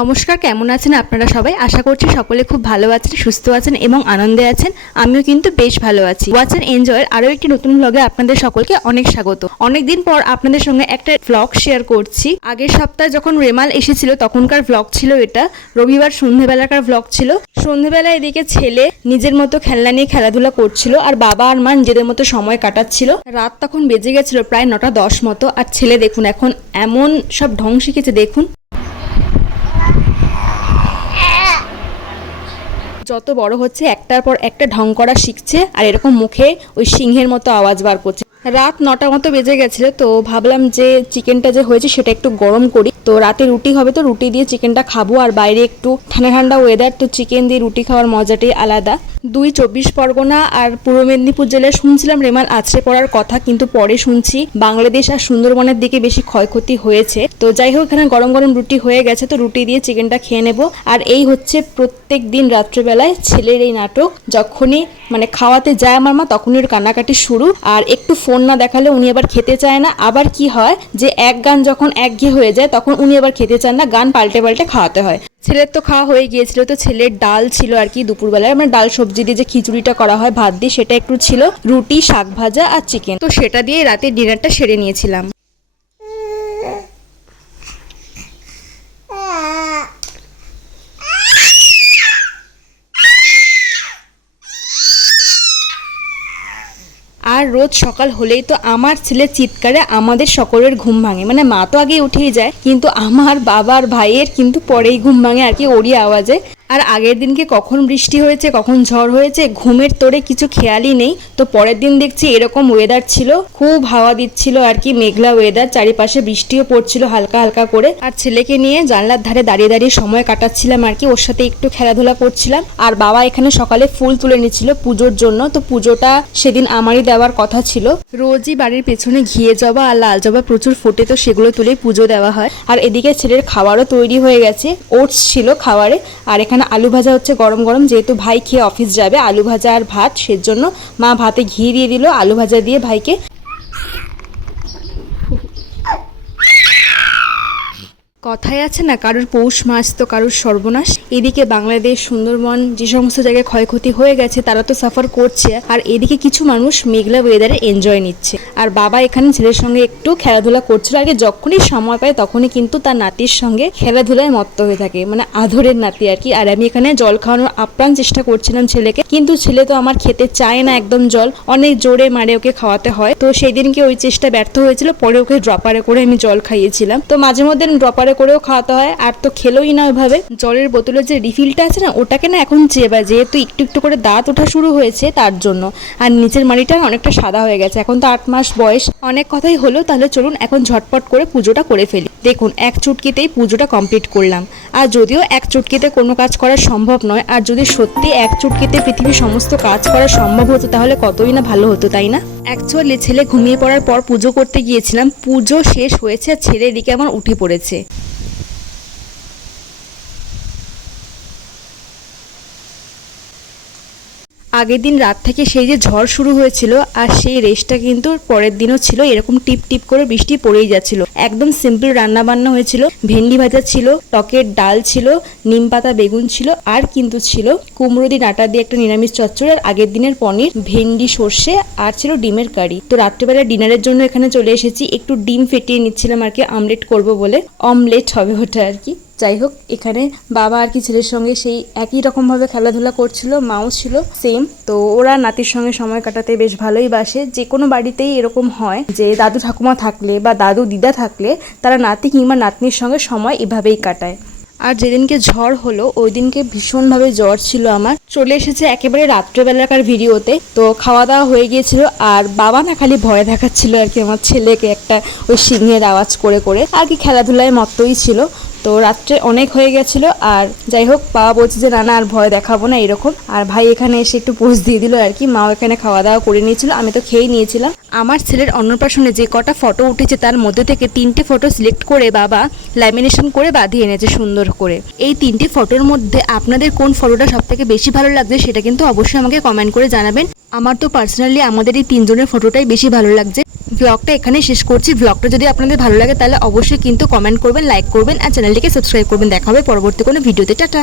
নমস্কার, কেমন আছেন আপনারা সবাই? আশা করছি সকলে খুব ভালো আছেন, সুস্থ আছেন এবং আনন্দে আছেন। আমিও কিন্তু বেশ ভালো আছি। ওয়াচ এন্ড এনজয়ের আরও একটি নতুন ব্লগে আপনাদের সকলকে অনেক স্বাগত। অনেকদিন পর আপনাদের সঙ্গে একটা ব্লগ শেয়ার করছি। আগের সপ্তাহে যখন রেমাল এসেছিল তখনকার ব্লগ ছিল এটা। রবিবার সন্ধ্যেবেলাকার ব্লগ ছিল। সন্ধ্যেবেলা এদিকে ছেলে নিজের মতো খেলনা নিয়ে খেলাধুলা করছিল আর বাবা আর মা নিজেদের মতো সময় কাটাচ্ছিল। রাত তখন বেজে গেছিল প্রায় 9টা 10 মতো। আর ছেলে দেখুন এখন এমন সব ঢং শিখেছে দেখুন। যত বড় হচ্ছে একটার পর একটা ঢং করা শিখছে আর এরকম মুখে ওই সিংহের মতো আওয়াজ বার করছে। রাত 9টা মতো বেজে গেছিল, তো ভাবলাম যে চিকেনটা যে হয়েছে সেটা একটু গরম করি। তো রাতে রুটি হবে, তো রুটি দিয়ে চিকেনটা খাবো। আর বাইরে একটু ঠান্ডা ঠান্ডা ওয়েদার, তো চিকেন দিয়ে রুটি খাওয়ার মজাটাই আলাদা। 24 পরগনা আর পূর্ব মেদিনীপুর জেলায় শুনছিলাম রেমাল আছড়ে পড়ার কথা, কিন্তু পরে শুনছি বাংলাদেশ আর সুন্দরবনের দিকে বেশি ক্ষয়ক্ষতি হয়েছে। তো যাই হোক, এখানে গরম গরম রুটি হয়ে গেছে, তো রুটি দিয়ে চিকেনটা খেয়ে নেব। আর এই হচ্ছে প্রত্যেক দিন রাত্রেবেলায় ছেলের এই নাটক। যখনই খাওয়াতে যায় আমার মা তখনই ওর কান্নাকাটি শুরু। আর একটু ফোন না দেখালে উনি আবার খেতে চায় না। আবার কি হয় যে এক গান যখন একঘেয়ে হয়ে যায় তখন উনি আবার খেতে চান না, গান পাল্টে পাল্টে খাওয়াতে হয়। ছেলের তো খাওয়া হয়ে গিয়েছিল, তো ছেলের ডাল ছিল আর কি দুপুরবেলায়, ডাল সবজি দিয়ে যে খিচুড়িটা করা হয় ভাত দিয়ে, সেটা একটু ছিল, রুটি, শাক ভাজা আর চিকেন। তো সেটা দিয়ে রাতে ডিনারটা সেরে নিয়েছিলাম। আর রোজ সকাল হলেই তো আমার ছেলে চিৎকারে আমাদের সকলের ঘুম ভাঙে। মা তো আগে উঠেই যায়, কিন্তু আমার বাবার ভাইয়ের কিন্তু পরেই ঘুম ভাঙে আর কি, ওরই আওয়াজে। আর আগের দিনকে কখন বৃষ্টি হয়েছে কখন ঝড় হয়েছে ঘুমের তোড়ে কিছু খেয়ালই নেই। তো পরের দিন দেখছি এরকম ওয়েদার ছিল, খুব হাওয়া দিচ্ছিল আর কি, মেঘলা ওয়েদার, চারিপাশে বৃষ্টিও পড়ছিল হালকা হালকা করে। আর ছেলেকে নিয়ে জানলার ধারে দাঁড়িয়ে দাঁড়িয়ে সময় কাটাচ্ছিলাম আর কি, ওর সাথে একটু খেলাধুলা করছিলাম। আর বাবা এখানে সকালে ফুল তুলে নিচ্ছিল পুজোর জন্য। তো পুজোটা সেদিন আমারই দেওয়ার কথা ছিল। রোজই বাড়ির পেছনে ঘিয়ে জবা আর লাল জবা প্রচুর ফোটে, তো সেগুলো তুলে পুজো দেওয়া হয়। আর এদিকে ছেলের খাবারও তৈরি হয়ে গেছে, ওটস ছিল খাবারে। আর এখানে আলু ভাজা হচ্ছে গরম গরম, যেহেতু ভাই খেয়ে অফিস যাবে, আলু ভাজা আর ভাত, সেজন্য মা ভাতে ঘি দিয়ে দিল, আলু ভাজা দিয়ে ভাইকে। কথায় আছে না, কারোর পৌষ মাস তো কারোর সর্বনাশ। এদিকে বাংলাদেশ সুন্দরবন যে সমস্ত জায়গায় ক্ষয়ক্ষতি হয়ে গেছে তারা তো সাফার করছে, আর এদিকে কিছু মানুষ মেঘলা ওয়েদারে এনজয় নিচ্ছে। আর বাবা এখানে ছেলের সঙ্গে একটু খেলাধুলা করছিল। আগে যখনই সময় পায় তখনই কিন্তু তার নাতির সঙ্গে খেলাধুলায় মত্ত হয়ে থাকে, আদরের নাতি আর কি। আর আমি এখানে জল খাওয়ানোর আপ্রাণ চেষ্টা করছিলাম ছেলেকে, কিন্তু ছেলে তো আমার খেতে চায় না একদম জল, অনেক জোরে মারে ওকে খাওয়াতে হয়। তো সেই দিনকে ওই চেষ্টা ব্যর্থ হয়েছিল, পরে ওকে ড্রপারে করে আমি জল খাইয়েছিলাম। তো মাঝে মধ্যে ড্রপারে করেও খাওয়াতে হয়, আর তো খেলোই না ওইভাবে। জলের বোতলের যে রিফিলটা আছে না, ওটাকে না এখন চেবা, যেহেতু একটু একটু করে দাঁত ওঠা শুরু হয়েছে তার জন্য। আর নিচের মাড়িটা অনেকটা সাদা হয়ে গেছে, এখন তো 8 মাস বয়স। অনেক কথাই হলো, তাহলে চলুন এখন ঝটপট করে পুজোটা করে ফেলি। দেখুন এক চুটকিতেই পুজোটা কমপ্লিট করলাম। আর যদিও এক চুটকিতে কোনো কাজ করা সম্ভব নয়, আর যদি সত্যি এক চুটকিতে পৃথিবীর সমস্ত কাজ করা সম্ভব হতো তাহলে কতই না ভালো হতো, তাই না? অ্যাকচুয়ালি ছেলে ঘুমিয়ে পড়ার পর পুজো করতে গিয়েছিলাম, পুজো শেষ হয়েছে আর ছেলে এদিকে আমার উঠে পড়েছে। আগের দিন রাত থেকে সেই যে ঝড় শুরু হয়েছিল, আর সেই রেসটা কিন্তু পরের দিনও ছিল, এরকম টিপ টিপ করে বৃষ্টি পড়েই যাচ্ছিল। একদম সিম্পল রান্না বান্না হয়েছিল, ভেন্ডি ভাজা ছিল, টকের ডাল ছিল, নিম পাতা বেগুন ছিল, আর কিন্তু ছিল কুমড়ো দিয়ে ডাঁটা দিয়ে একটা নিরামিষ চচ্চড়ি, আর আগের দিনের পনির, ভেন্ডি সর্ষে, আর ছিল ডিমের কারি। তো রাত্রেবেলা ডিনারের জন্য এখানে চলে এসেছি, একটু ডিম ফেটিয়ে নিচ্ছিলাম আর কি, আমলেট করব বলে। অমলেট হবে ওটা আর কি। যাই হোক, এখানে বাবা আর কি ছেলের সঙ্গে সেই একই রকমভাবে খেলাধুলা করছিল, মাও ছিল সেম। তো ওরা নাতির সঙ্গে সময় কাটাতে বেশ ভালোই বাসে। যে কোনো বাড়িতেই এরকম হয় যে দাদু ঠাকুমা থাকলে বা দাদু দিদা থাকলে তারা নাতি কিংবা নাতনির সঙ্গে সময় এভাবেই কাটায়। আর যেদিনকে ঝড় হলো ওই দিনকে ভীষণভাবে জ্বর ছিল আমার, চলে এসেছে একেবারে রাত্রেবেলাকার ভিডিওতে। তো খাওয়া দাওয়া হয়ে গিয়েছিল, আর বাবা না খালি ভয় দেখাচ্ছিল আর কি আমার ছেলেকে, একটা ওই সিংহের আওয়াজ করে করে আর কি, খেলাধুলায় মত্তই ছিল। তো রাত্রে অনেক হয়ে গেছিলো, আর যাই হোক বাবা বলছে যে না আর ভয় দেখাবো না এরকম। আর ভাই এখানে এসে একটু পোজ দিয়ে দিল আর কি। মাও এখানে খাওয়া দাওয়া করে নিয়েছিল, আমি তো খেয়েই নিয়েছিলাম। আমার ছেলের অন্নপ্রাশনে যে কটা ফটো উঠেছে তার মধ্যে থেকে 3টে ফটো সিলেক্ট করে বাবা ল্যামিনেশন করে বাঁধিয়ে এনেছে সুন্দর করে। এই 3টে ফটোর মধ্যে আপনাদের কোন ফটোটা সব থেকে বেশি ভালো লাগছে সেটা কিন্তু অবশ্যই আমাকে কমেন্ট করে জানাবেন। আমার তো পার্সোনালি আমাদের এই 3জনের ফটোটাই বেশি ভালো লাগছে। ব্লগটা এখানে শেষ করছি। ব্লগটা যদি আপনাদের ভালো লাগে তাহলে অবশ্যই কিন্তু কমেন্ট করবেন, লাইক করবেন আর চ্যানেলটিকে সাবস্ক্রাইব করবেন। দেখা হবে পরবর্তী কোনো ভিডিওতে। টাটা।